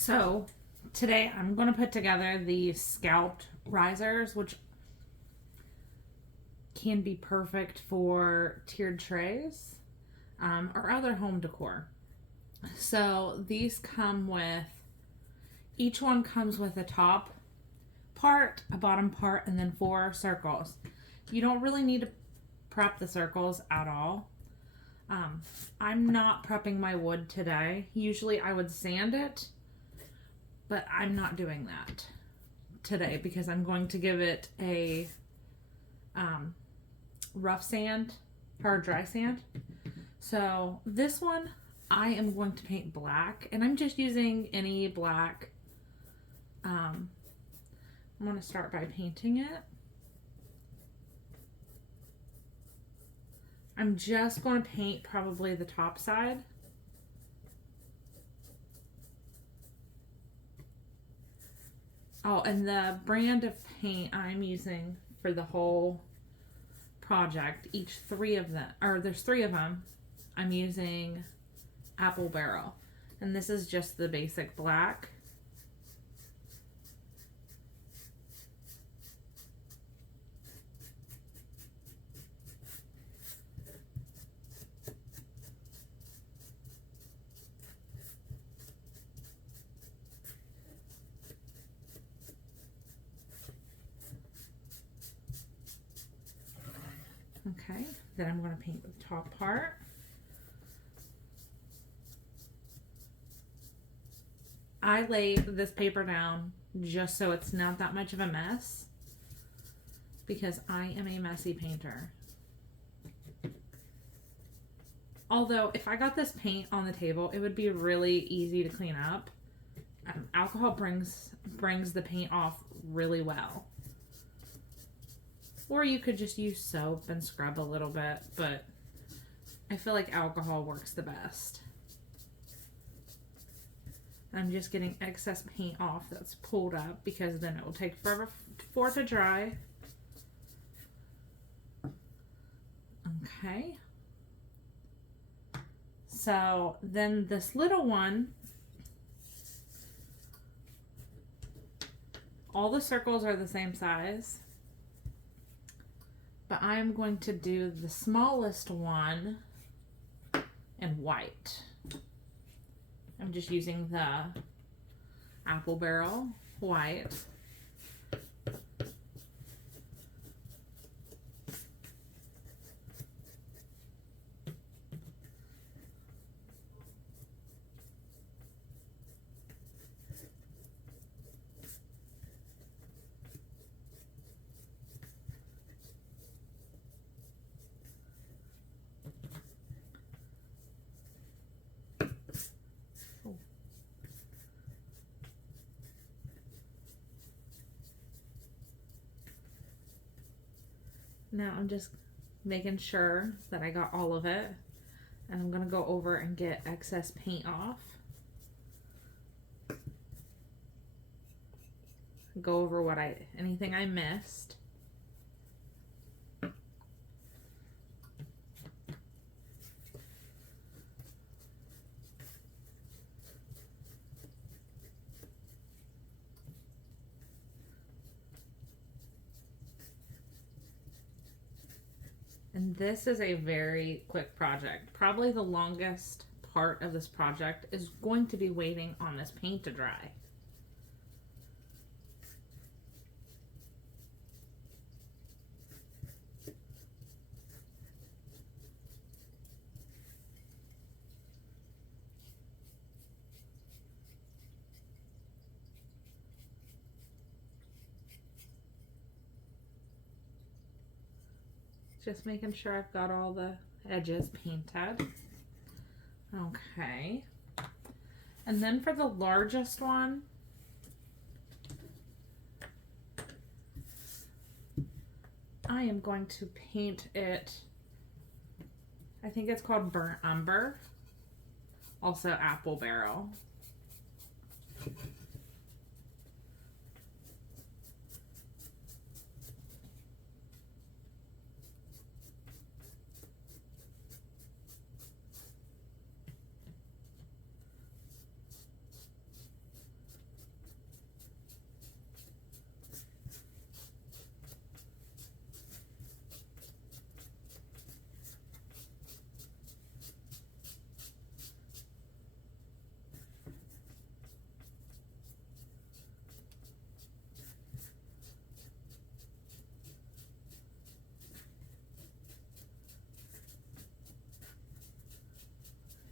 So today I'm going to put together the scalped risers, which can be perfect for tiered trays or other home decor. So these come with, each one comes with a top part, a bottom part, and then 4 circles. You don't really need to prep the circles at all. I'm not prepping my wood today. Usually I would sand it, but I'm not doing that today because I'm going to give it a rough sand or dry sand. So this one I am going to paint black, and I'm just using any black. I'm going to start by painting it. I'm just going to paint probably the top side. Oh, and the brand of paint I'm using for the whole project, each 3 of them, or there's 3 of them, I'm using Apple Barrel. And this is just the basic black. Okay, then I'm going to paint the top part. I lay this paper down just so it's not that much of a mess because I am a messy painter. Although if I got this paint on the table, it would be really easy to clean up. Alcohol brings the paint off really well. Or you could just use soap and scrub a little bit, but I feel like alcohol works the best. I'm just getting excess paint off that's pulled up because then it will take forever for it to dry. Okay. So then this little one, all the circles are the same size. But I'm going to do the smallest one in white. I'm just using the Apple Barrel white. Now I'm just making sure that I got all of it, and I'm going to go over and get excess paint off. Go over anything I missed. And this is a very quick project. Probably the longest part of this project is going to be waiting on this paint to dry. Just making sure I've got all the edges painted. Okay. And then for the largest one, I am going to paint it, I think it's called Burnt Umber, also Apple Barrel.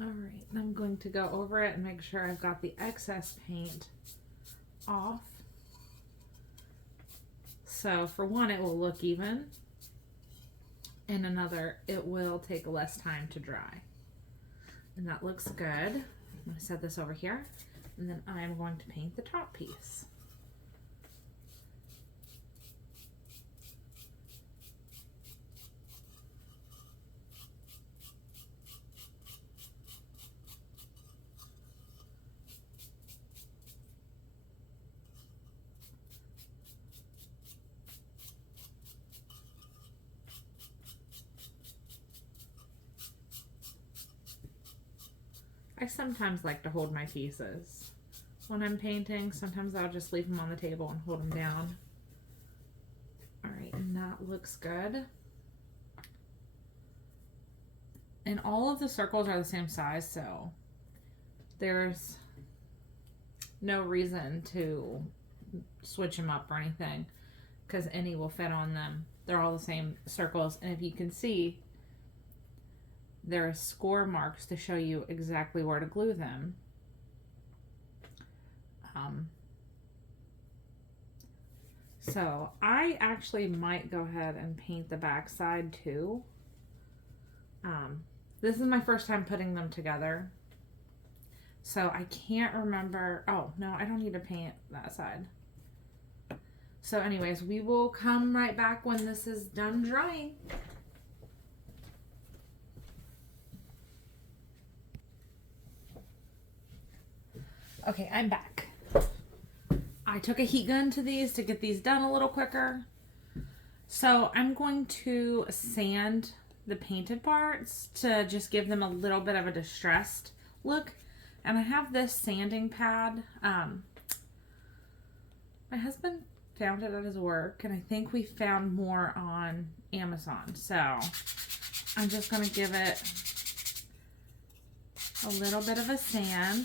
All right, I'm going to go over it and make sure I've got the excess paint off. So for one, it will look even, and another, it will take less time to dry. And that looks good. I'm going to set this over here, and then I'm going to paint the top piece. I sometimes like to hold my pieces when I'm painting. Sometimes I'll just leave them on the table and hold them down. All right, and that looks good. And all of the circles are the same size, so there's no reason to switch them up or anything, because any will fit on them. They're all the same circles, and if you can see, there are score marks to show you exactly where to glue them. So I actually might go ahead and paint the back side too. This is my first time putting them together, so I can't remember. Oh no, I don't need to paint that side. So anyways, we will come right back when this is done drying. Okay, I'm back. I took a heat gun to these to get these done a little quicker. So I'm going to sand the painted parts to just give them a little bit of a distressed look. And I have this sanding pad. My husband found it at his work, and I think we found more on Amazon. So I'm just going to give it a little bit of a sand.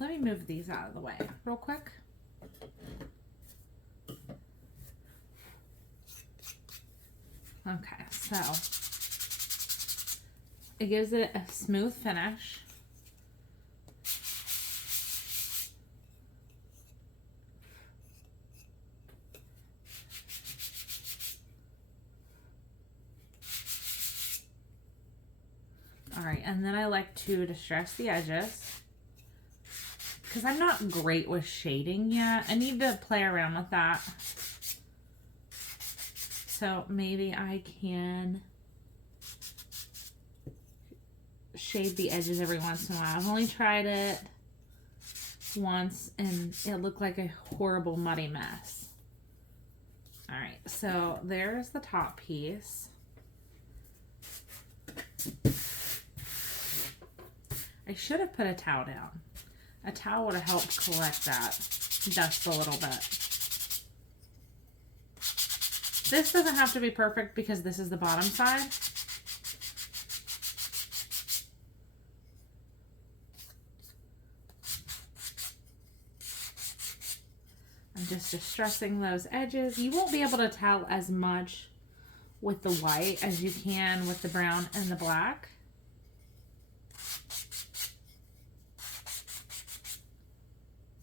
Let me move these out of the way real quick. Okay, so it gives it a smooth finish. All right, and then I like to distress the edges, because I'm not great with shading yet. I need to play around with that. So maybe I can shade the edges every once in a while. I've only tried it once and it looked like a horrible muddy mess. All right, so there's the top piece. I should have put a towel down. A towel would have helped collect that dust a little bit. This doesn't have to be perfect because this is the bottom side. I'm just distressing those edges. You won't be able to tell as much with the white as you can with the brown and the black.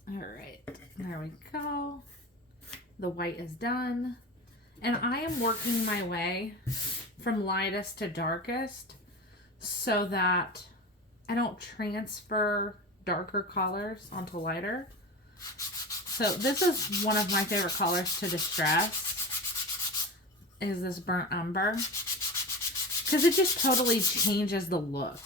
All right, there we go. The white is done. And I am working my way from lightest to darkest so that I don't transfer darker colors onto lighter. So this is one of my favorite colors to distress, is this burnt umber, because it just totally changes the look.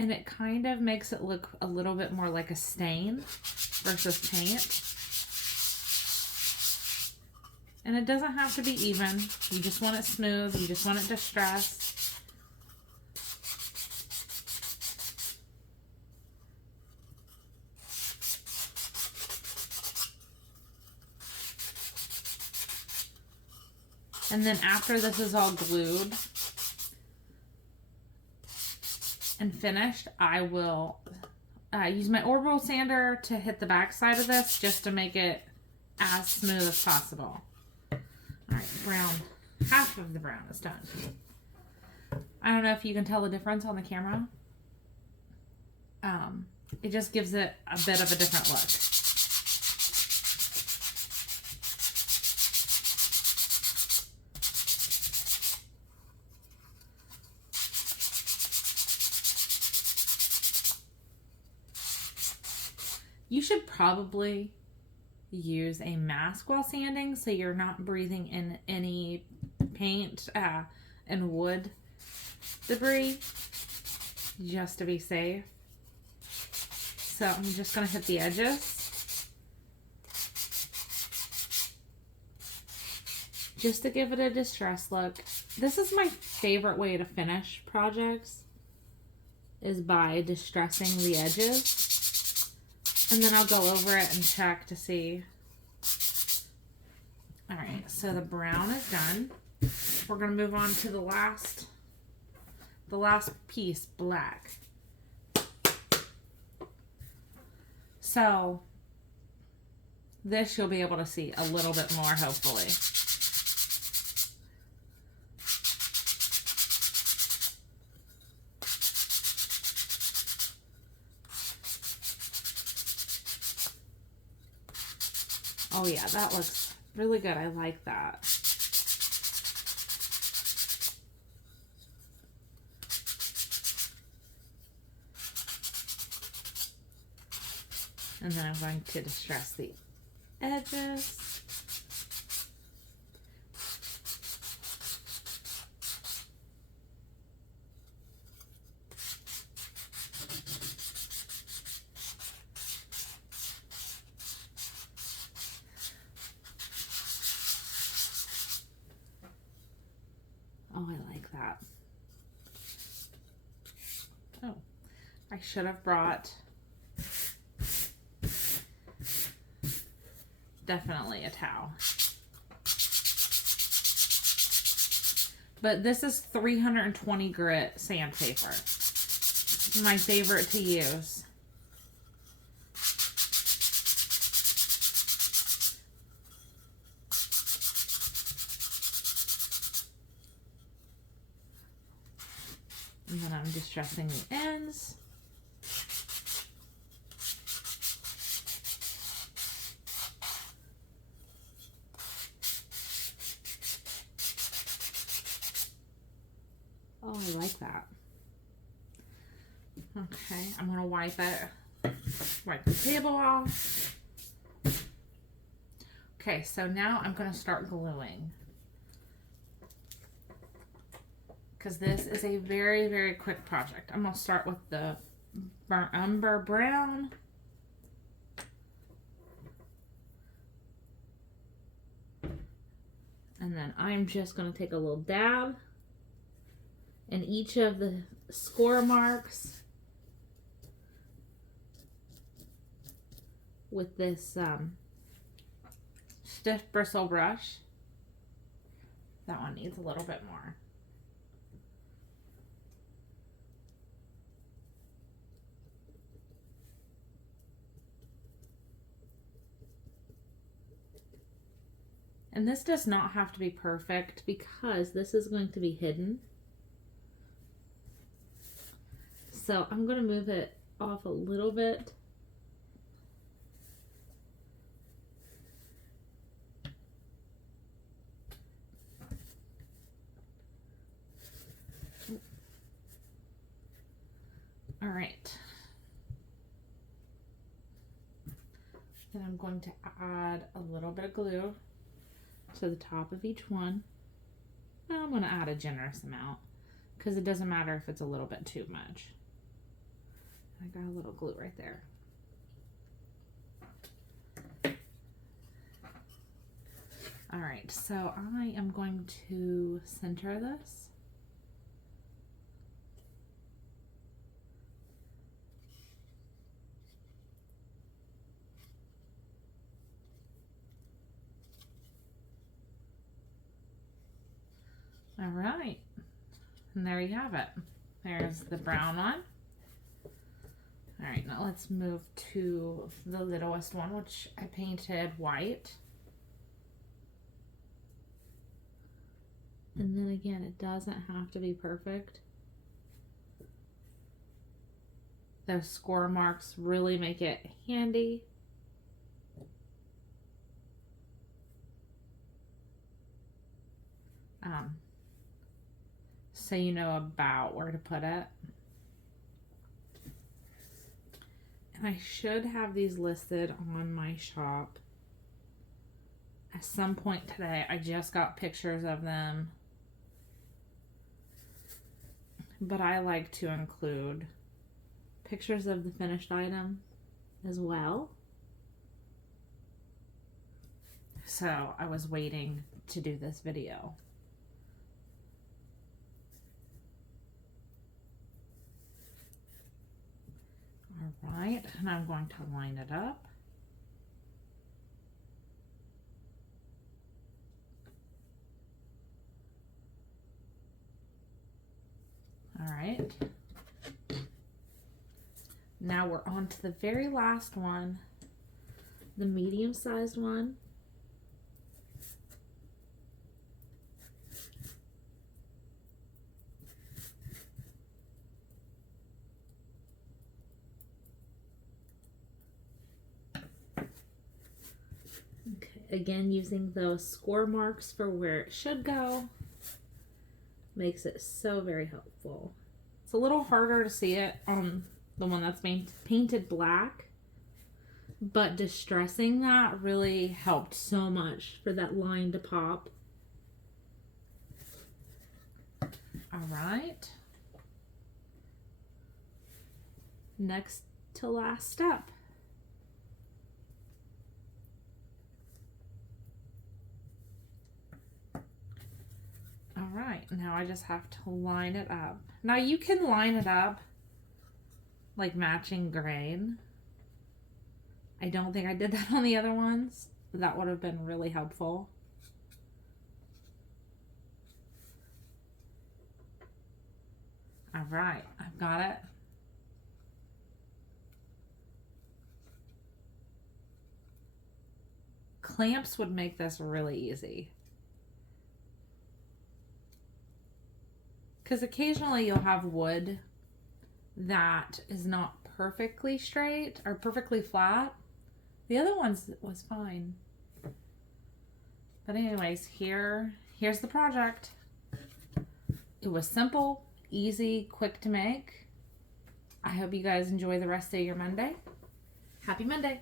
And it kind of makes it look a little bit more like a stain versus paint. And it doesn't have to be even. You just want it smooth. You just want it distressed. And then after this is all glued and finished, I will use my orbital sander to hit the back side of this just to make it as smooth as possible. All right, brown. Half of the brown is done. I don't know if you can tell the difference on the camera. It just gives it a bit of a different look. You should probably use a mask while sanding so you're not breathing in any paint and wood debris, just to be safe. So I'm just going to hit the edges just to give it a distressed look. This is my favorite way to finish projects, is by distressing the edges. And then I'll go over it and check to see. All right, so the brown is done. We're going to move on to the last piece, black. So this you'll be able to see a little bit more, hopefully. Oh yeah, that looks really good. I like that. And then I'm going to distress the edges. Oh, I like that. Oh, I should have brought definitely a towel. But this is 320 grit sandpaper. It's my favorite to use. And then I'm distressing the ends. Oh, I like that. Okay, I'm gonna wipe the table off. Okay, so now I'm gonna start gluing, because this is a very, very quick project. I'm gonna start with the umber brown. And then I'm just gonna take a little dab in each of the score marks with this stiff bristle brush. That one needs a little bit more. And this does not have to be perfect because this is going to be hidden. So I'm going to move it off a little bit. All right. Then I'm going to add a little bit of glue to the top of each one. Well, I'm going to add a generous amount because it doesn't matter if it's a little bit too much. I got a little glue right there. All right, so I am going to center this. All right, and there you have it. There's the brown one. All right, now let's move to the littlest one, which I painted white. And then again, it doesn't have to be perfect. Those score marks really make it handy. So you know about where to put it. And I should have these listed on my shop at some point today. I just got pictures of them. But I like to include pictures of the finished item as well. So I was waiting to do this video. All right, and I'm going to line it up. All right. Now we're on to the very last one, the medium-sized one. Okay, again, using those score marks for where it should go makes it so very helpful. It's a little harder to see it on the one that's painted black, but distressing that really helped so much for that line to pop. All right. Next to last step. All right, now I just have to line it up. Now you can line it up like matching grain. I don't think I did that on the other ones. That would have been really helpful. All right, I've got it. Clamps would make this really easy. Because occasionally you'll have wood that is not perfectly straight or perfectly flat. The other ones was fine. But anyways, here's the project. It was simple, easy, quick to make. I hope you guys enjoy the rest of your Monday. Happy Monday.